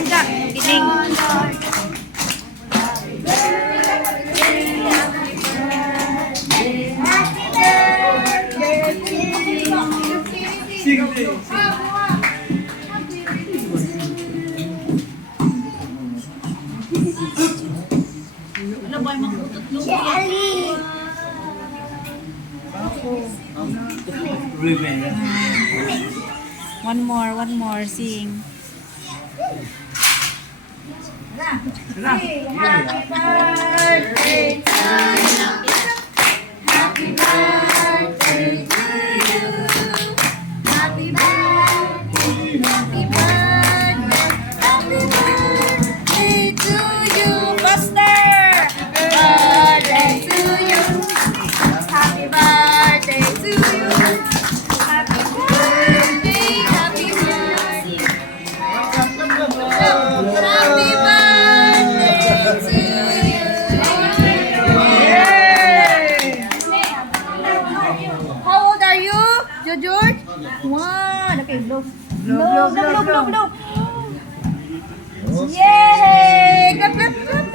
Bangga. Kiling. Ano ba yung makutot mo? One more, sing. Happy birthday to you. Happy birthday to you. Happy birthday, happy birthday, happy birthday to you. Faster! Birthday to you. Happy birthday to you. Happy birthday, happy birthday. Happy birthday to you. How old are you, George? One. Okay, blow. Blow. Yay! Clap, clap, clap, clap.